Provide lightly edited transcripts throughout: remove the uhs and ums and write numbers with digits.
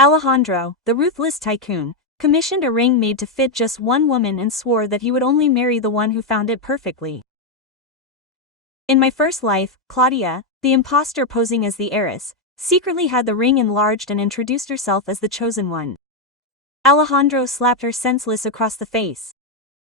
Alejandro, the ruthless tycoon, commissioned a ring made to fit just one woman and swore that he would only marry the one who found it perfectly. In my first life, Claudia, the imposter posing as the heiress, secretly had the ring enlarged and introduced herself as the chosen one. Alejandro slapped her senseless across the face.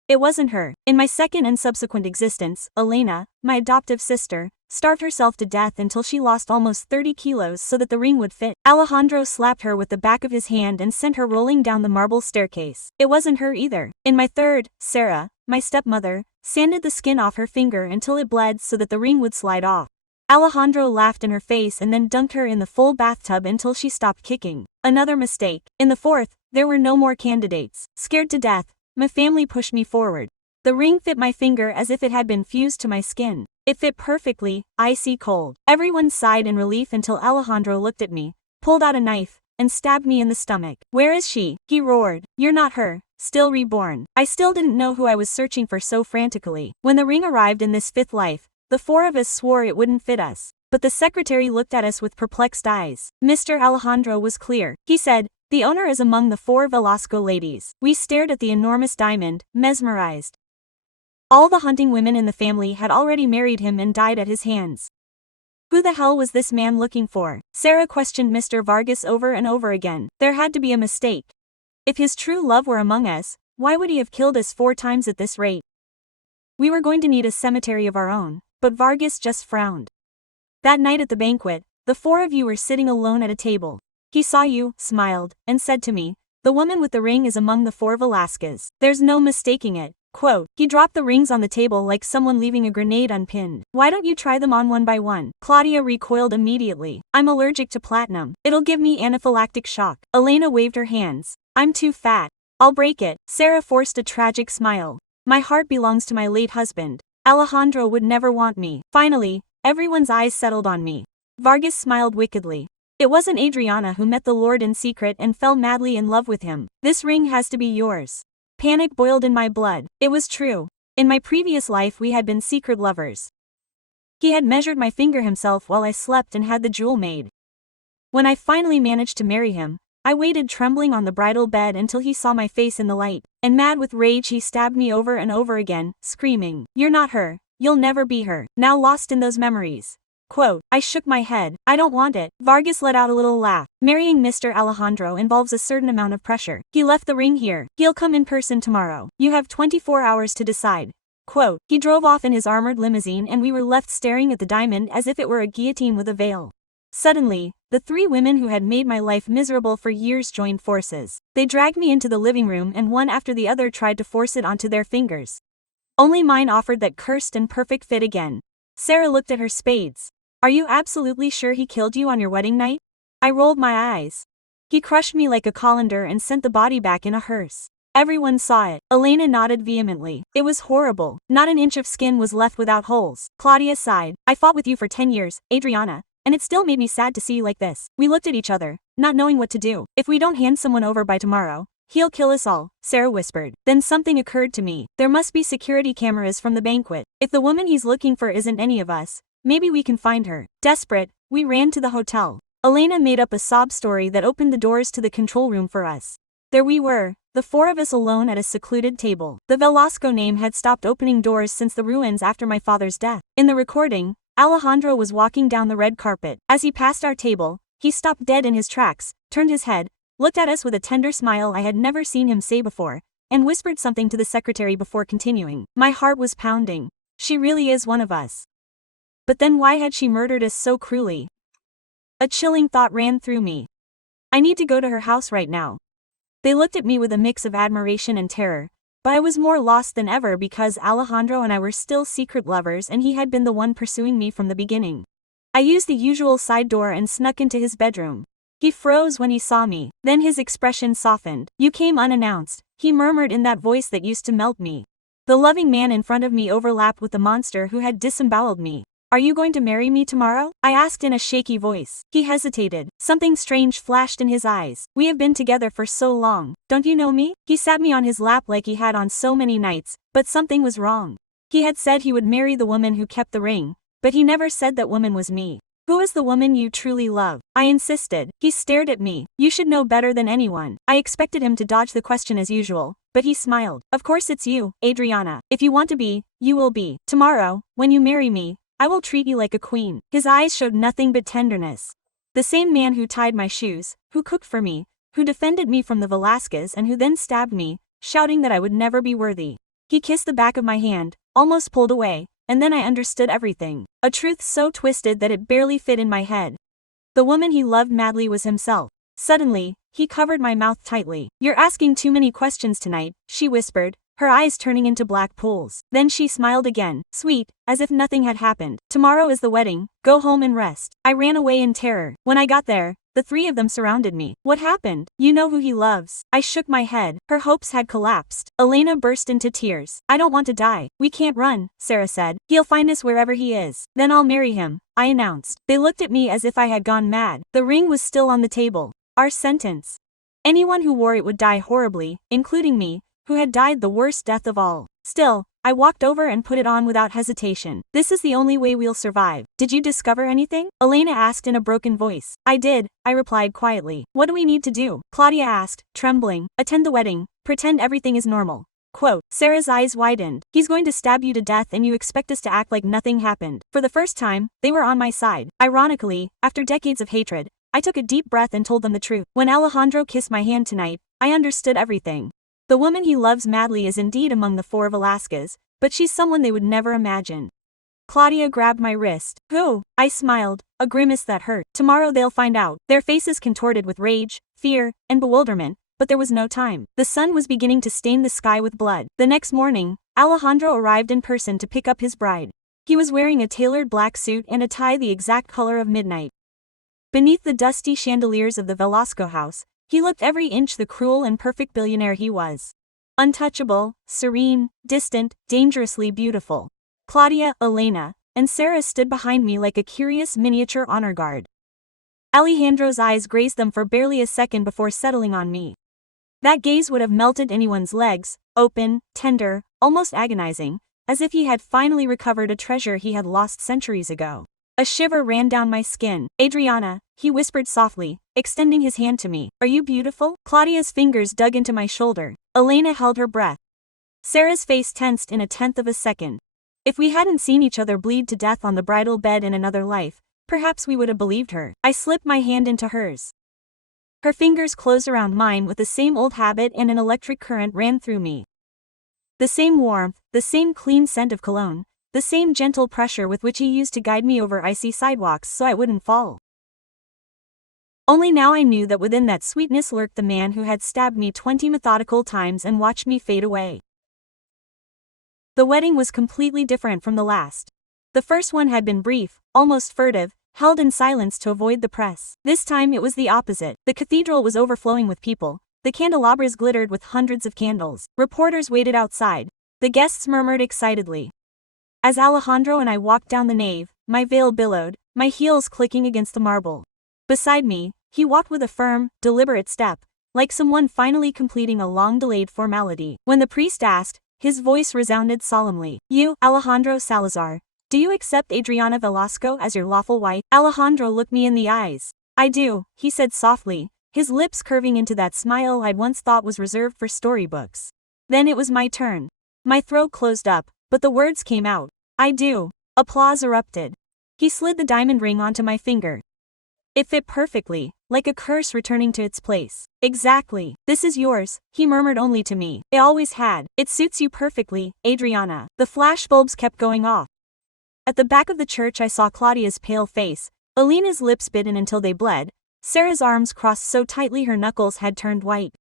It wasn't her. In my second and subsequent existence, Elena, my adoptive sister, starved herself to death until she lost almost 30 kilos so that the ring would fit. Alejandro slapped her with the back of his hand and sent her rolling down the marble staircase. It wasn't her either. In my third, Sarah, my stepmother, sanded the skin off her finger until it bled so that the ring would slide off. Alejandro laughed in her face and then dunked her in the full bathtub until she stopped kicking. Another mistake. In the fourth, there were no more candidates. Scared to death, my family pushed me forward. The ring fit my finger as if it had been fused to my skin. It fit perfectly, icy cold. Everyone sighed in relief until Alejandro looked at me, pulled out a knife, and stabbed me in the stomach. "Where is she?" he roared. "You're not her, still reborn." I still didn't know who I was searching for so frantically. When the ring arrived in this fifth life, the four of us swore it wouldn't fit us. But the secretary looked at us with perplexed eyes. Mr. Alejandro was clear. He said, "The owner is among the 4 Velasco ladies." We stared at the enormous diamond, mesmerized. All the hunting women in the family had already married him and died at his hands. Who the hell was this man looking for? Sarah questioned Mr. Vargas over and over again. There had to be a mistake. If his true love were among us, why would he have killed us 4 times at this rate? We were going to need a cemetery of our own, but Vargas just frowned. That night at the banquet, the 4 of you were sitting alone at a table. He saw you, smiled, and said to me, "The woman with the ring is among the 4 Velasquez. There's no mistaking it." Quote, he dropped the rings on the table like someone leaving a grenade unpinned. "Why don't you try them on one by one?" Claudia recoiled immediately. "I'm allergic to platinum. It'll give me anaphylactic shock." Elena waved her hands. "I'm too fat. I'll break it." Sarah forced a tragic smile. "My heart belongs to my late husband. Alejandro would never want me." Finally, everyone's eyes settled on me. Vargas smiled wickedly. "It wasn't Adriana who met the Lord in secret and fell madly in love with him. This ring has to be yours." Panic boiled in my blood. It was true. In my previous life we had been secret lovers. He had measured my finger himself while I slept and had the jewel made. When I finally managed to marry him, I waited trembling on the bridal bed until he saw my face in the light, and mad with rage he stabbed me over and over again, screaming, "You're not her. You'll never be her." Now lost in those memories. Quote, I shook my head. "I don't want it." Vargas let out a little laugh. "Marrying Mr. Alejandro involves a certain amount of pressure. He left the ring here. He'll come in person tomorrow. You have 24 hours to decide." Quote, he drove off in his armored limousine and we were left staring at the diamond as if it were a guillotine with a veil. Suddenly, the 3 women who had made my life miserable for years joined forces. They dragged me into the living room and one after the other tried to force it onto their fingers. Only mine offered that cursed and perfect fit again. Sarah looked at her spades. "Are you absolutely sure he killed you on your wedding night?" I rolled my eyes. "He crushed me like a colander and sent the body back in a hearse." Everyone saw it. Elena nodded vehemently. "It was horrible. Not an inch of skin was left without holes." Claudia sighed. "I fought with you for 10 years, Adriana, and it still made me sad to see you like this." We looked at each other, not knowing what to do. "If we don't hand someone over by tomorrow, he'll kill us all," Sarah whispered. Then something occurred to me. There must be security cameras from the banquet. If the woman he's looking for isn't any of us, maybe we can find her. Desperate, we ran to the hotel. Elena made up a sob story that opened the doors to the control room for us. There we were, the 4 of us alone at a secluded table. The Velasco name had stopped opening doors since the ruins after my father's death. In the recording, Alejandro was walking down the red carpet. As he passed our table, he stopped dead in his tracks, turned his head, looked at us with a tender smile I had never seen him say before, and whispered something to the secretary before continuing. My heart was pounding. She really is one of us. But then why had she murdered us so cruelly? A chilling thought ran through me. I need to go to her house right now. They looked at me with a mix of admiration and terror, but I was more lost than ever because Alejandro and I were still secret lovers and he had been the one pursuing me from the beginning. I used the usual side door and snuck into his bedroom. He froze when he saw me, then his expression softened. "You came unannounced," he murmured in that voice that used to melt me. The loving man in front of me overlapped with the monster who had disemboweled me. "Are you going to marry me tomorrow?" I asked in a shaky voice. He hesitated. Something strange flashed in his eyes. "We have been together for so long. Don't you know me?" He sat me on his lap like he had on so many nights, but something was wrong. He had said he would marry the woman who kept the ring, but he never said that woman was me. Who is the woman you truly love? I insisted. He stared at me. You should know better than anyone. I expected him to dodge the question as usual, but he smiled. Of course it's you, Adriana. If you want to be, you will be. Tomorrow, when you marry me, I will treat you like a queen. His eyes showed nothing but tenderness. The same man who tied my shoes, who cooked for me, who defended me from the Velasquez and who then stabbed me, shouting that I would never be worthy. He kissed the back of my hand, almost pulled away, and then I understood everything. A truth so twisted that it barely fit in my head. The woman he loved madly was himself. Suddenly, he covered my mouth tightly. You're asking too many questions tonight, she whispered, her eyes turning into black pools. Then she smiled again, sweet, as if nothing had happened. Tomorrow is the wedding, go home and rest. I ran away in terror. When I got there, the three of them surrounded me. What happened? You know who he loves. I shook my head. Her hopes had collapsed. Elena burst into tears. I don't want to die. We can't run, Sarah said. He'll find us wherever he is. Then I'll marry him, I announced. They looked at me as if I had gone mad. The ring was still on the table. Our sentence. Anyone who wore it would die horribly, including me, who had died the worst death of all. Still, I walked over and put it on without hesitation. This is the only way we'll survive. Did you discover anything? Elena asked in a broken voice. I did, I replied quietly. What do we need to do? Claudia asked, trembling. Attend the wedding, pretend everything is normal. Quote, Sarah's eyes widened. He's going to stab you to death and you expect us to act like nothing happened. For the first time, they were on my side. Ironically, after decades of hatred, I took a deep breath and told them the truth. When Alejandro kissed my hand tonight, I understood everything. The woman he loves madly is indeed among the four Velasquez, but she's someone they would never imagine. Claudia grabbed my wrist. Who? I smiled, a grimace that hurt. Tomorrow they'll find out. Their faces contorted with rage, fear, and bewilderment, but there was no time. The sun was beginning to stain the sky with blood. The next morning, Alejandro arrived in person to pick up his bride. He was wearing a tailored black suit and a tie the exact color of midnight. Beneath the dusty chandeliers of the Velasco house, he looked every inch the cruel and perfect billionaire he was. Untouchable, serene, distant, dangerously beautiful. Claudia, Elena, and Sarah stood behind me like a curious miniature honor guard. Alejandro's eyes grazed them for barely a second before settling on me. That gaze would have melted anyone's legs, open, tender, almost agonizing, as if he had finally recovered a treasure he had lost centuries ago. A shiver ran down my skin. Adriana, he whispered softly, extending his hand to me. Are you beautiful? Claudia's fingers dug into my shoulder. Elena held her breath. Sarah's face tensed in a tenth of a second. If we hadn't seen each other bleed to death on the bridal bed in another life, perhaps we would have believed her. I slipped my hand into hers. Her fingers closed around mine with the same old habit and an electric current ran through me. The same warmth, the same clean scent of cologne, the same gentle pressure with which he used to guide me over icy sidewalks so I wouldn't fall. Only now I knew that within that sweetness lurked the man who had stabbed me 20 methodical times and watched me fade away. The wedding was completely different from the last. The first one had been brief, almost furtive, held in silence to avoid the press. This time it was the opposite. The cathedral was overflowing with people. The candelabras glittered with hundreds of candles. Reporters waited outside. The guests murmured excitedly. As Alejandro and I walked down the nave, my veil billowed, my heels clicking against the marble. Beside me, he walked with a firm, deliberate step, like someone finally completing a long-delayed formality. When the priest asked, his voice resounded solemnly. You, Alejandro Salazar, do you accept Adriana Velasco as your lawful wife? Alejandro looked me in the eyes. I do, he said softly, his lips curving into that smile I'd once thought was reserved for storybooks. Then it was my turn. My throat closed up, but the words came out. I do. Applause erupted. He slid the diamond ring onto my finger. It fit perfectly, like a curse returning to its place. Exactly. This is yours, he murmured only to me. It always had. It suits you perfectly, Adriana. The flashbulbs kept going off. At the back of the church I saw Claudia's pale face, Elena's lips bitten until they bled, Sarah's arms crossed so tightly her knuckles had turned white.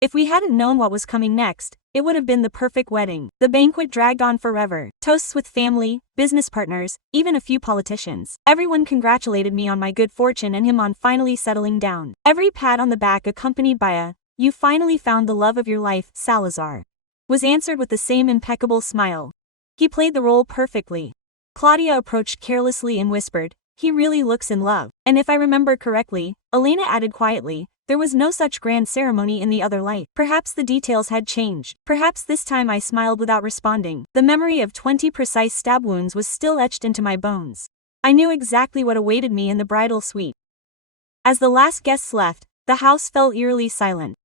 If we hadn't known what was coming next, it would have been the perfect wedding. The banquet dragged on forever. Toasts with family, business partners, even a few politicians. Everyone congratulated me on my good fortune and him on finally settling down. Every pat on the back accompanied by a, "You finally found the love of your life, Salazar," was answered with the same impeccable smile. He played the role perfectly. Claudia approached carelessly and whispered, "He really looks in love." And if I remember correctly, Elena added quietly, "There was no such grand ceremony in the other life." Perhaps the details had changed. Perhaps this time I smiled without responding. The memory of 20 precise stab wounds was still etched into my bones. I knew exactly what awaited me in the bridal suite. As the last guests left, the house fell eerily silent.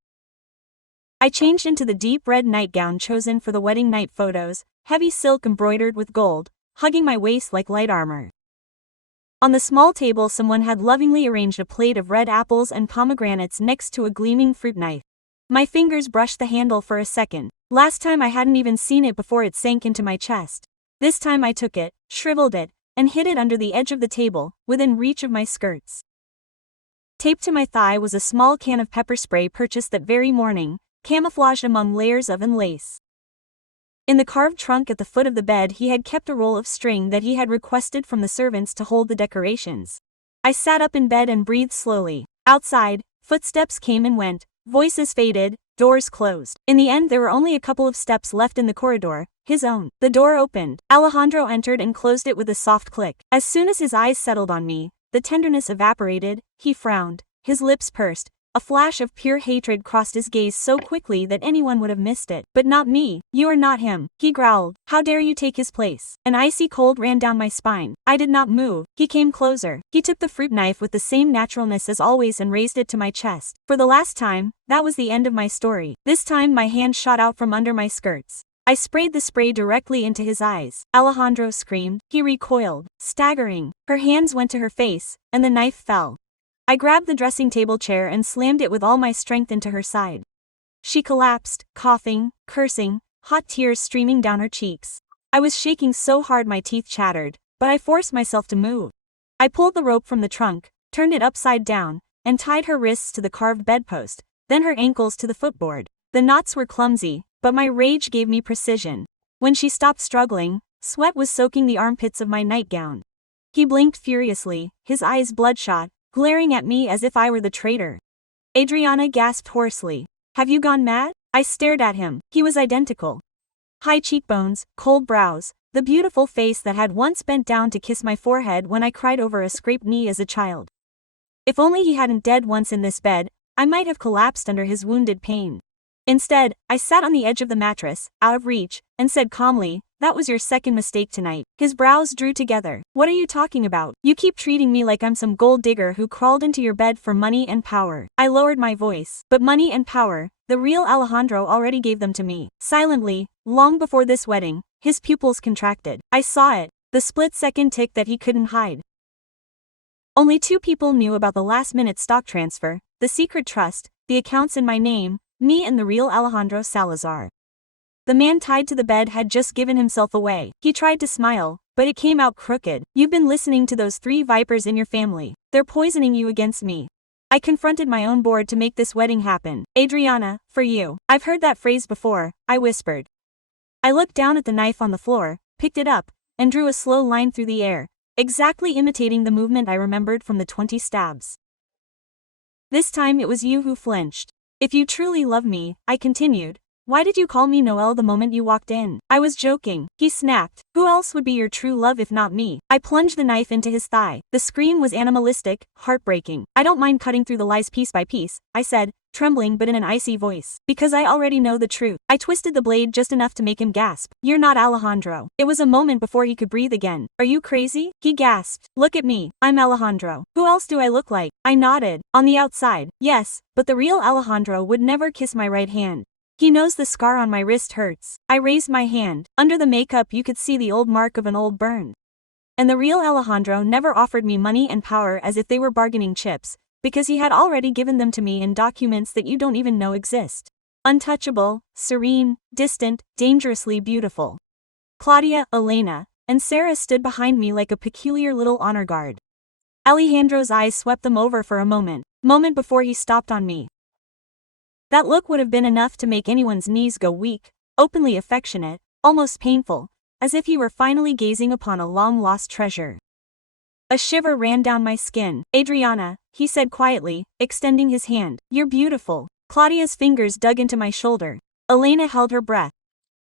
I changed into the deep red nightgown chosen for the wedding night photos, heavy silk embroidered with gold, hugging my waist like light armor. On the small table someone had lovingly arranged a plate of red apples and pomegranates next to a gleaming fruit knife. My fingers brushed the handle for a second. Last time I hadn't even seen it before it sank into my chest. This time I took it, shriveled it, and hid it under the edge of the table, within reach of my skirts. Taped to my thigh was a small can of pepper spray purchased that very morning, camouflaged among layers of lace. In the carved trunk at the foot of the bed he had kept a roll of string that he had requested from the servants to hold the decorations. I sat up in bed and breathed slowly. Outside, footsteps came and went, voices faded, doors closed. In the end there were only a couple of steps left in the corridor, his own. The door opened. Alejandro entered and closed it with a soft click. As soon as his eyes settled on me, the tenderness evaporated, he frowned, his lips pursed. A flash of pure hatred crossed his gaze so quickly that anyone would have missed it. But not me, you are not him, he growled. How dare you take his place? An icy cold ran down my spine. I did not move. He came closer. He took the fruit knife with the same naturalness as always and raised it to my chest. For the last time, that was the end of my story. This time my hand shot out from under my skirts. I sprayed the spray directly into his eyes. Alejandro screamed. He recoiled, staggering. Her hands went to her face, and the knife fell. I grabbed the dressing table chair and slammed it with all my strength into her side. She collapsed, coughing, cursing, hot tears streaming down her cheeks. I was shaking so hard my teeth chattered, but I forced myself to move. I pulled the rope from the trunk, turned it upside down, and tied her wrists to the carved bedpost, then her ankles to the footboard. The knots were clumsy, but my rage gave me precision. When she stopped struggling, sweat was soaking the armpits of my nightgown. He blinked furiously, his eyes bloodshot, glaring at me as if I were the traitor. Adriana gasped hoarsely. Have you gone mad? I stared at him. He was identical. High cheekbones, cold brows, the beautiful face that had once bent down to kiss my forehead when I cried over a scraped knee as a child. If only he hadn't dead once in this bed, I might have collapsed under his wounded pain. Instead, I sat on the edge of the mattress, out of reach, and said calmly, that was your second mistake tonight. His brows drew together. What are you talking about? You keep treating me like I'm some gold digger who crawled into your bed for money and power. I lowered my voice. But money and power, the real Alejandro already gave them to me. Silently, long before this wedding, his pupils contracted. I saw it, the split-second tick that he couldn't hide. Only 2 people knew about the last-minute stock transfer, the secret trust, the accounts in my name, me and the real Alejandro Salazar. The man tied to the bed had just given himself away. He tried to smile, but it came out crooked. You've been listening to those 3 vipers in your family. They're poisoning you against me. I confronted my own board to make this wedding happen. Adriana, for you. I've heard that phrase before, I whispered. I looked down at the knife on the floor, picked it up, and drew a slow line through the air, exactly imitating the movement I remembered from the 20 stabs. This time it was you who flinched. If you truly love me, I continued, why did you call me Noel the moment you walked in? I was joking, he snapped. Who else would be your true love if not me? I plunged the knife into his thigh. The scream was animalistic, heartbreaking. I don't mind cutting through the lies piece by piece, I said, trembling but in an icy voice. Because I already know the truth. I twisted the blade just enough to make him gasp. You're not Alejandro. It was a moment before he could breathe again. Are you crazy? He gasped. Look at me. I'm Alejandro. Who else do I look like? I nodded. On the outside, yes, but the real Alejandro would never kiss my right hand. He knows the scar on my wrist hurts. I raised my hand. Under the makeup you could see the old mark of an old burn. And the real Alejandro never offered me money and power as if they were bargaining chips, because he had already given them to me in documents that you don't even know exist. Untouchable, serene, distant, dangerously beautiful. Claudia, Elena, and Sarah stood behind me like a peculiar little honor guard. Alejandro's eyes swept them over for a moment before he stopped on me. That look would have been enough to make anyone's knees go weak, openly affectionate, almost painful, as if he were finally gazing upon a long-lost treasure. A shiver ran down my skin. Adriana, he said quietly, extending his hand. You're beautiful. Claudia's fingers dug into my shoulder. Elena held her breath.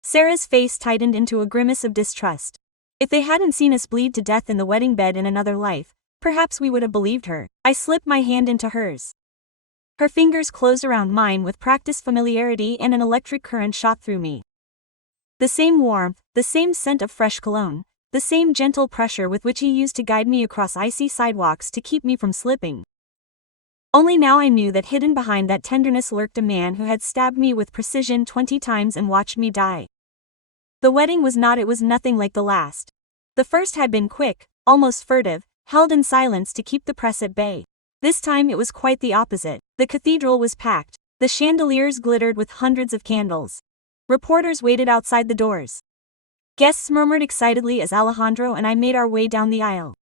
Sarah's face tightened into a grimace of distrust. If they hadn't seen us bleed to death in the wedding bed in another life, perhaps we would have believed her. I slipped my hand into hers. Her fingers closed around mine with practiced familiarity and an electric current shot through me. The same warmth, the same scent of fresh cologne, the same gentle pressure with which he used to guide me across icy sidewalks to keep me from slipping. Only now I knew that hidden behind that tenderness lurked a man who had stabbed me with precision 20 times and watched me die. The wedding was nothing like the last. The first had been quick, almost furtive, held in silence to keep the press at bay. This time it was quite the opposite. The cathedral was packed. The chandeliers glittered with hundreds of candles. Reporters waited outside the doors. Guests murmured excitedly as Alejandro and I made our way down the aisle.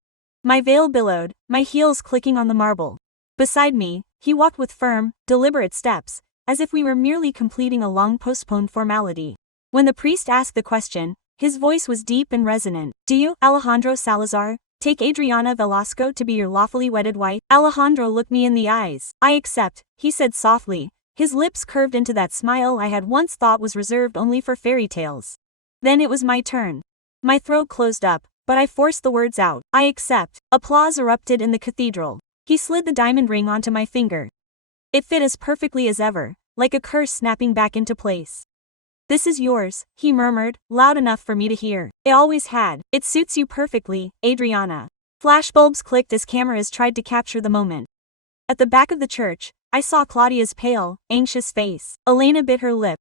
My veil billowed, my heels clicking on the marble. Beside me, he walked with firm, deliberate steps, as if we were merely completing a long-postponed formality. When the priest asked the question, his voice was deep and resonant. "Do you, Alejandro Salazar, take Adriana Velasco to be your lawfully wedded wife?" Alejandro looked me in the eyes. "I accept," he said softly, his lips curved into that smile I had once thought was reserved only for fairy tales. Then it was my turn. My throat closed up, but I forced the words out. "I accept." Applause erupted in the cathedral. He slid the diamond ring onto my finger. It fit as perfectly as ever, like a curse snapping back into place. "This is yours," he murmured, loud enough for me to hear. "It always had. It suits you perfectly, Adriana." Flashbulbs clicked as cameras tried to capture the moment. At the back of the church, I saw Claudia's pale, anxious face. Elena bit her lip.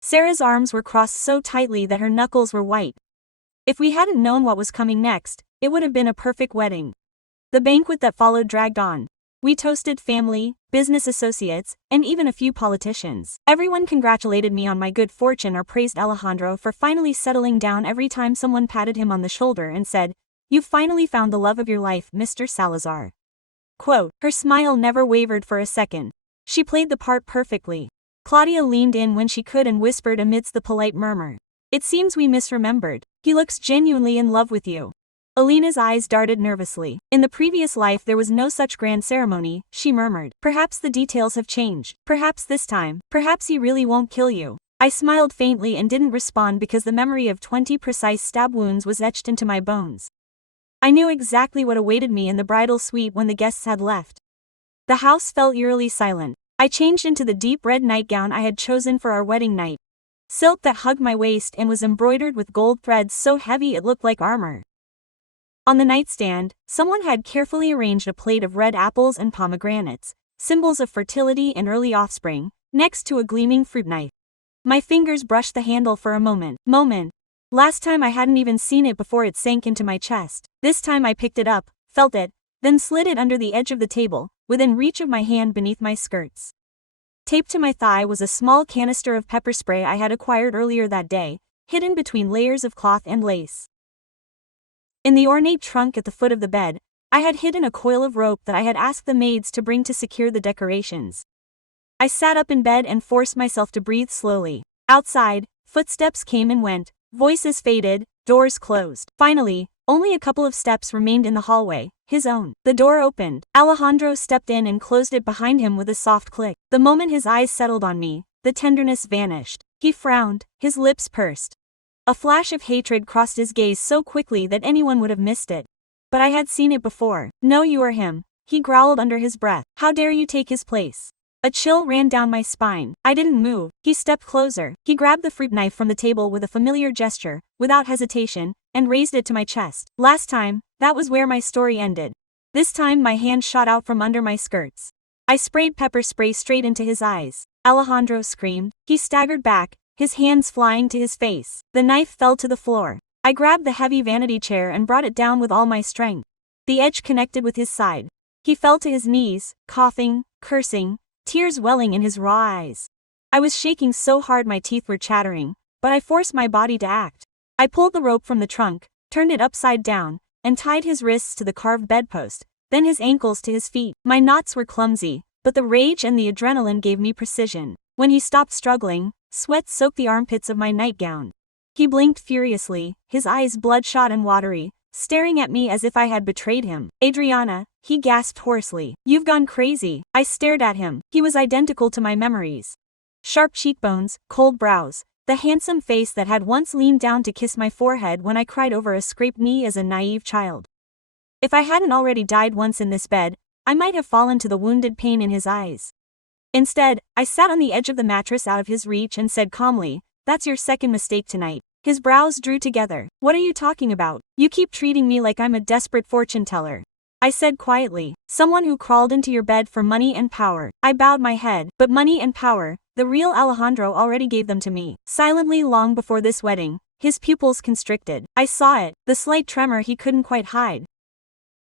Sarah's arms were crossed so tightly that her knuckles were white. If we hadn't known what was coming next, it would have been a perfect wedding. The banquet that followed dragged on. We toasted family, business associates, and even a few politicians. Everyone congratulated me on my good fortune or praised Alejandro for finally settling down every time someone patted him on the shoulder and said, "You've finally found the love of your life, Mr. Salazar." Quote, her smile never wavered for a second. She played the part perfectly. Claudia leaned in when she could and whispered amidst the polite murmur, "It seems we misremembered. He looks genuinely in love with you." Elena's eyes darted nervously. "In the previous life there was no such grand ceremony," she murmured. "Perhaps the details have changed. Perhaps this time. Perhaps he really won't kill you." I smiled faintly and didn't respond because the memory of 20 precise stab wounds was etched into my bones. I knew exactly what awaited me in the bridal suite when the guests had left. The house felt eerily silent. I changed into the deep red nightgown I had chosen for our wedding night. Silk that hugged my waist and was embroidered with gold threads so heavy it looked like armor. On the nightstand, someone had carefully arranged a plate of red apples and pomegranates, symbols of fertility and early offspring, next to a gleaming fruit knife. My fingers brushed the handle for a moment. Last time I hadn't even seen it before it sank into my chest. This time I picked it up, felt it, then slid it under the edge of the table, within reach of my hand beneath my skirts. Taped to my thigh was a small canister of pepper spray I had acquired earlier that day, hidden between layers of cloth and lace. In the ornate trunk at the foot of the bed, I had hidden a coil of rope that I had asked the maids to bring to secure the decorations. I sat up in bed and forced myself to breathe slowly. Outside, footsteps came and went, voices faded, doors closed. Finally, only a couple of steps remained in the hallway, his own. The door opened. Alejandro stepped in and closed it behind him with a soft click. The moment his eyes settled on me, the tenderness vanished. He frowned, his lips pursed. A flash of hatred crossed his gaze so quickly that anyone would have missed it. But I had seen it before. "No, you are him," he growled under his breath. "How dare you take his place?" A chill ran down my spine. I didn't move. He stepped closer. He grabbed the fruit knife from the table with a familiar gesture, without hesitation, and raised it to my chest. Last time, that was where my story ended. This time my hand shot out from under my skirts. I sprayed pepper spray straight into his eyes. Alejandro screamed. He staggered back, his hands flying to his face. The knife fell to the floor. I grabbed the heavy vanity chair and brought it down with all my strength. The edge connected with his side. He fell to his knees, coughing, cursing, tears welling in his raw eyes. I was shaking so hard my teeth were chattering, but I forced my body to act. I pulled the rope from the trunk, turned it upside down, and tied his wrists to the carved bedpost, then his ankles to his feet. My knots were clumsy, but the rage and the adrenaline gave me precision. When he stopped struggling, sweat soaked the armpits of my nightgown. He blinked furiously, his eyes bloodshot and watery, staring at me as if I had betrayed him. "Adriana," he gasped hoarsely. "You've gone crazy." I stared at him. He was identical to my memories. Sharp cheekbones, cold brows, the handsome face that had once leaned down to kiss my forehead when I cried over a scraped knee as a naive child. If I hadn't already died once in this bed, I might have fallen to the wounded pain in his eyes. Instead, I sat on the edge of the mattress out of his reach and said calmly, "That's your second mistake tonight." His brows drew together. What are you talking about? You keep treating me like I'm a desperate fortune teller. I said quietly. Someone who crawled into your bed for money and power. I bowed my head. But money and power, the real Alejandro already gave them to me. Silently long before this wedding, his pupils constricted. I saw it, the slight tremor he couldn't quite hide.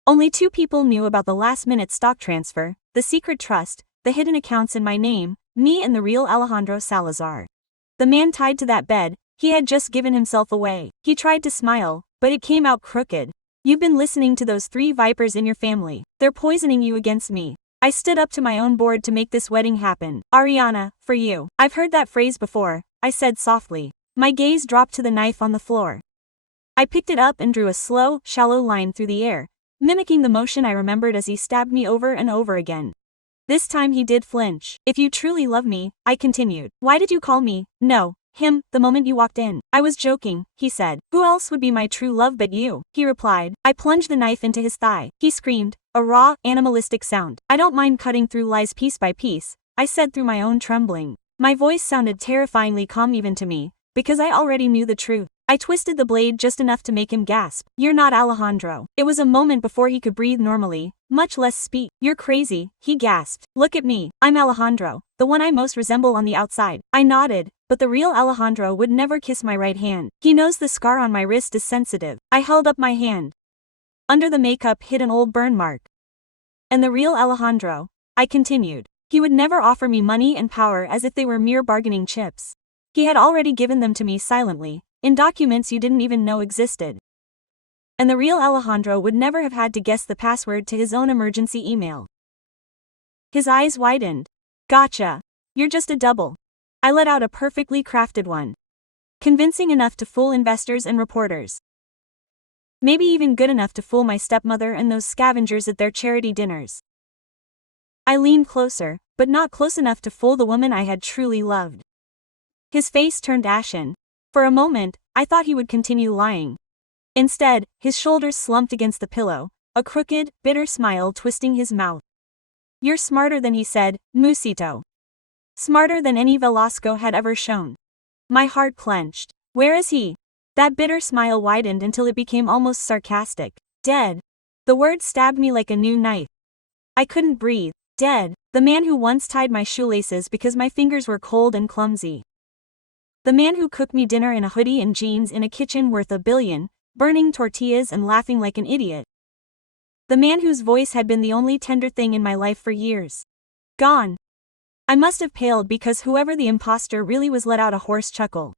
Only 2 people knew about the last-minute stock transfer, the secret trust, the hidden accounts in my name, me and the real Alejandro Salazar. The man tied to that bed, he had just given himself away. He tried to smile, but it came out crooked. You've been listening to those 3 vipers in your family. They're poisoning you against me. I stood up to my own board to make this wedding happen. Ariana, for you. I've heard that phrase before, I said softly. My gaze dropped to the knife on the floor. I picked it up and drew a slow, shallow line through the air, mimicking the motion I remembered as he stabbed me over and over again. This time he did flinch. If you truly love me, I continued. Why did you call me? No. Him, the moment you walked in. I was joking, he said. Who else would be my true love but you? He replied. I plunged the knife into his thigh. He screamed, a raw, animalistic sound. I don't mind cutting through lies piece by piece, I said through my own trembling. My voice sounded terrifyingly calm even to me, because I already knew the truth. I twisted the blade just enough to make him gasp. You're not Alejandro. It was a moment before he could breathe normally, much less speak. You're crazy, he gasped. Look at me. I'm Alejandro, the one I most resemble on the outside. I nodded, but the real Alejandro would never kiss my right hand. He knows the scar on my wrist is sensitive. I held up my hand. Under the makeup hid an old burn mark. And the real Alejandro, I continued. He would never offer me money and power as if they were mere bargaining chips. He had already given them to me silently, in documents you didn't even know existed. And the real Alejandro would never have had to guess the password to his own emergency email. His eyes widened. Gotcha. You're just a double. I let out a perfectly crafted one. Convincing enough to fool investors and reporters. Maybe even good enough to fool my stepmother and those scavengers at their charity dinners. I leaned closer, but not close enough to fool the woman I had truly loved. His face turned ashen. For a moment, I thought he would continue lying. Instead, his shoulders slumped against the pillow, a crooked, bitter smile twisting his mouth. You're smarter than he said, Musito. Smarter than any Velasco had ever shown. My heart clenched. Where is he? That bitter smile widened until it became almost sarcastic. Dead. The word stabbed me like a new knife. I couldn't breathe. Dead. The man who once tied my shoelaces because my fingers were cold and clumsy. The man who cooked me dinner in a hoodie and jeans in a kitchen worth $1 billion, burning tortillas and laughing like an idiot. The man whose voice had been the only tender thing in my life for years. Gone. I must have paled because whoever the imposter really was let out a hoarse chuckle.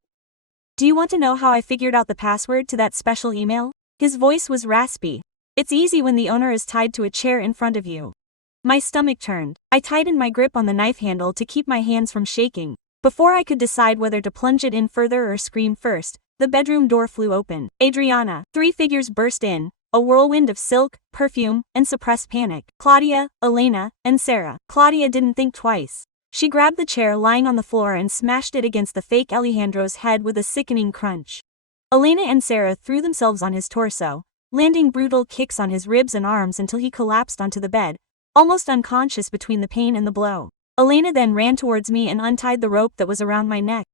Do you want to know how I figured out the password to that special email? His voice was raspy. It's easy when the owner is tied to a chair in front of you. My stomach turned. I tightened my grip on the knife handle to keep my hands from shaking. Before I could decide whether to plunge it in further or scream first, the bedroom door flew open. Adriana. 3 figures burst in, a whirlwind of silk, perfume, and suppressed panic. Claudia, Elena, and Sarah. Claudia didn't think twice. She grabbed the chair lying on the floor and smashed it against the fake Alejandro's head with a sickening crunch. Elena and Sarah threw themselves on his torso, landing brutal kicks on his ribs and arms until he collapsed onto the bed, almost unconscious between the pain and the blow. Elena then ran towards me and untied the rope that was around my neck.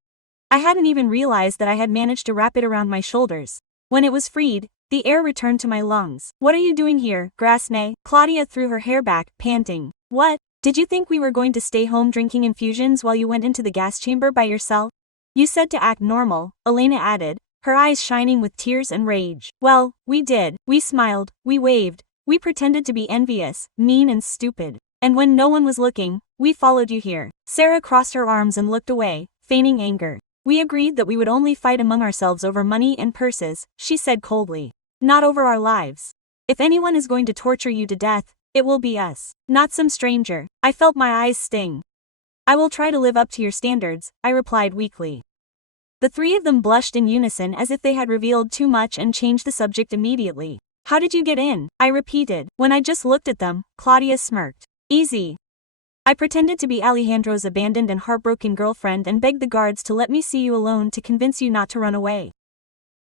I hadn't even realized that I had managed to wrap it around my shoulders. When it was freed, the air returned to my lungs. What are you doing here, Grasney? Claudia threw her hair back, panting. What? Did you think we were going to stay home drinking infusions while you went into the gas chamber by yourself? You said to act normal, Elena added, her eyes shining with tears and rage. Well, we did. We smiled, we waved, we pretended to be envious, mean and stupid. And when no one was looking, we followed you here. Sarah crossed her arms and looked away, feigning anger. We agreed that we would only fight among ourselves over money and purses, she said coldly. Not over our lives. If anyone is going to torture you to death, it will be us, not some stranger. I felt my eyes sting. I will try to live up to your standards, I replied weakly. The 3 of them blushed in unison as if they had revealed too much and changed the subject immediately. How did you get in? I repeated. When I just looked at them, Claudia smirked. Easy. I pretended to be Alejandro's abandoned and heartbroken girlfriend and begged the guards to let me see you alone to convince you not to run away.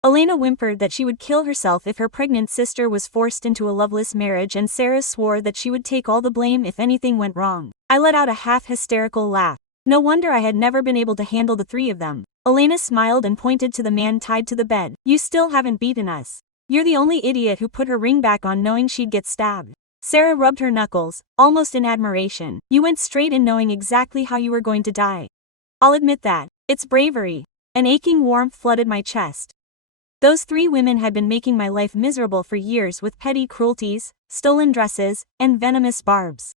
Elena whimpered that she would kill herself if her pregnant sister was forced into a loveless marriage, and Sarah swore that she would take all the blame if anything went wrong. I let out a half-hysterical laugh. No wonder I had never been able to handle the three of them. Elena smiled and pointed to the man tied to the bed. You still haven't beaten us. You're the only idiot who put her ring back on knowing she'd get stabbed. Sarah rubbed her knuckles, almost in admiration. You went straight in knowing exactly how you were going to die. I'll admit that. It's bravery. An aching warmth flooded my chest. Those three women had been making my life miserable for years with petty cruelties, stolen dresses, and venomous barbs.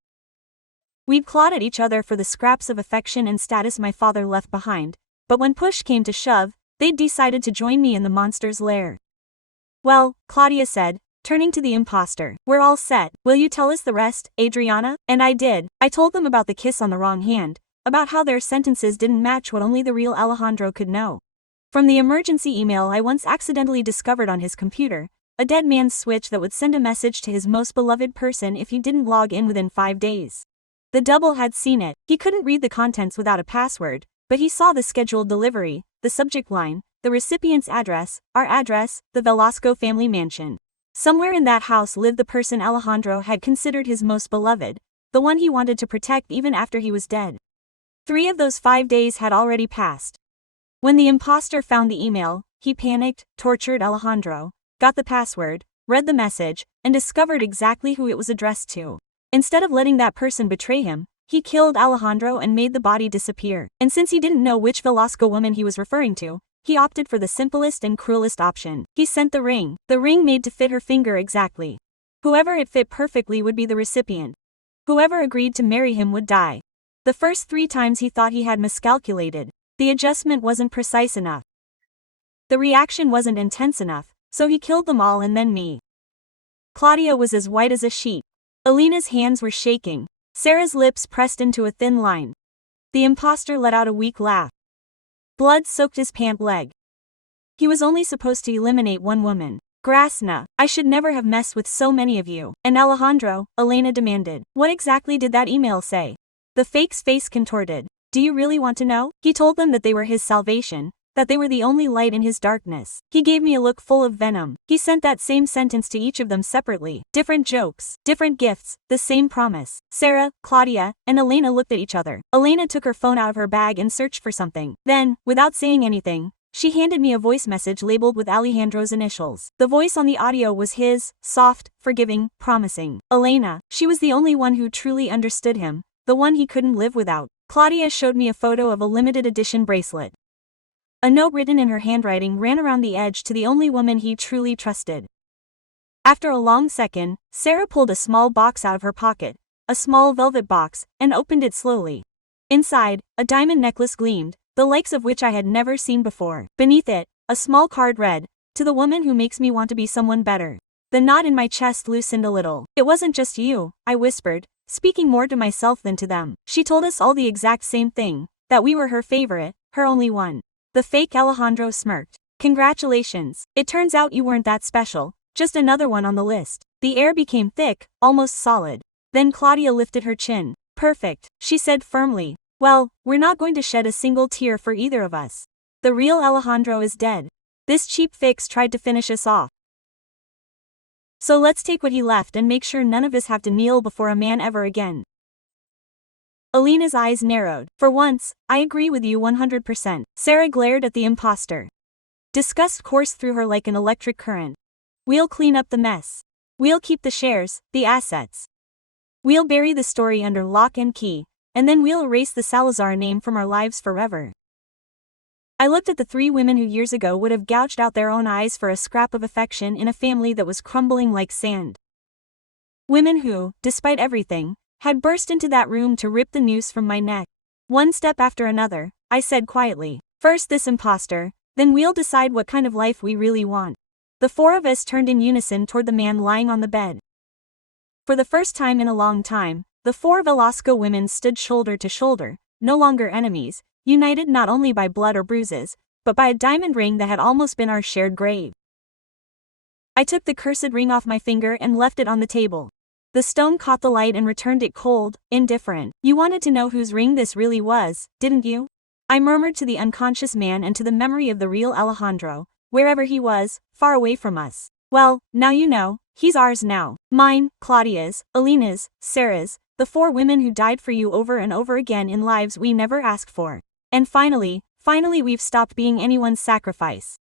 We'd clawed at each other for the scraps of affection and status my father left behind, but when push came to shove, they'd decided to join me in the monster's lair. Well, Claudia said, turning to the imposter, we're all set. Will you tell us the rest, Adriana? And I did. I told them about the kiss on the wrong hand, about how their sentences didn't match what only the real Alejandro could know. From the emergency email I once accidentally discovered on his computer, a dead man's switch that would send a message to his most beloved person if he didn't log in within 5 days. The double had seen it. He couldn't read the contents without a password, but he saw the scheduled delivery, the subject line, the recipient's address, our address, the Velasco family mansion. Somewhere in that house lived the person Alejandro had considered his most beloved, the one he wanted to protect even after he was dead. 3 of those 5 days had already passed. When the imposter found the email, he panicked, tortured Alejandro, got the password, read the message, and discovered exactly who it was addressed to. Instead of letting that person betray him, he killed Alejandro and made the body disappear. And since he didn't know which Velasco woman he was referring to, he opted for the simplest and cruelest option. He sent the ring made to fit her finger exactly. Whoever it fit perfectly would be the recipient. Whoever agreed to marry him would die. The first 3 times he thought he had miscalculated. The adjustment wasn't precise enough. The reaction wasn't intense enough, so he killed them all and then me. Claudia was as white as a sheet. Elena's hands were shaking. Sarah's lips pressed into a thin line. The imposter let out a weak laugh. Blood soaked his pant leg. He was only supposed to eliminate one woman. Grasna, I should never have messed with so many of you. And Alejandro, Elena demanded. What exactly did that email say? The fake's face contorted. Do you really want to know? He told them that they were his salvation, that they were the only light in his darkness. He gave me a look full of venom. He sent that same sentence to each of them separately. Different jokes, different gifts, the same promise. Sarah, Claudia, and Elena looked at each other. Elena took her phone out of her bag and searched for something. Then, without saying anything, she handed me a voice message labeled with Alejandro's initials. The voice on the audio was his, soft, forgiving, promising. Elena, she was the only one who truly understood him, the one he couldn't live without. Claudia showed me a photo of a limited edition bracelet. A note written in her handwriting ran around the edge to the only woman he truly trusted. After a long second, Sarah pulled a small box out of her pocket, a small velvet box, and opened it slowly. Inside, a diamond necklace gleamed, the likes of which I had never seen before. Beneath it, a small card read, "To the woman who makes me want to be someone better." The knot in my chest loosened a little. It wasn't just you, I whispered, speaking more to myself than to them. She told us all the exact same thing, that we were her favorite, her only one. The fake Alejandro smirked. Congratulations. It turns out you weren't that special, just another one on the list. The air became thick, almost solid. Then Claudia lifted her chin. Perfect, she said firmly. Well, we're not going to shed a single tear for either of us. The real Alejandro is dead. This cheap fix tried to finish us off. So let's take what he left and make sure none of us have to kneel before a man ever again. Elena's eyes narrowed. For once, I agree with you 100%. Sarah glared at the imposter. Disgust coursed through her like an electric current. We'll clean up the mess. We'll keep the shares, the assets. We'll bury the story under lock and key, and then we'll erase the Salazar name from our lives forever. I looked at the 3 women who years ago would have gouged out their own eyes for a scrap of affection in a family that was crumbling like sand. Women who, despite everything, had burst into that room to rip the noose from my neck. One step after another, I said quietly, first this imposter, then we'll decide what kind of life we really want. The 4 of us turned in unison toward the man lying on the bed. For the first time in a long time, the 4 Velasco women stood shoulder to shoulder, no longer enemies, united not only by blood or bruises, but by a diamond ring that had almost been our shared grave. I took the cursed ring off my finger and left it on the table. The stone caught the light and returned it cold, indifferent. You wanted to know whose ring this really was, didn't you? I murmured to the unconscious man and to the memory of the real Alejandro, wherever he was, far away from us. Well, now you know, he's ours now. Mine, Claudia's, Elena's, Sarah's, The 4 women who died for you over and over again in lives we never asked for. And finally we've stopped being anyone's sacrifice.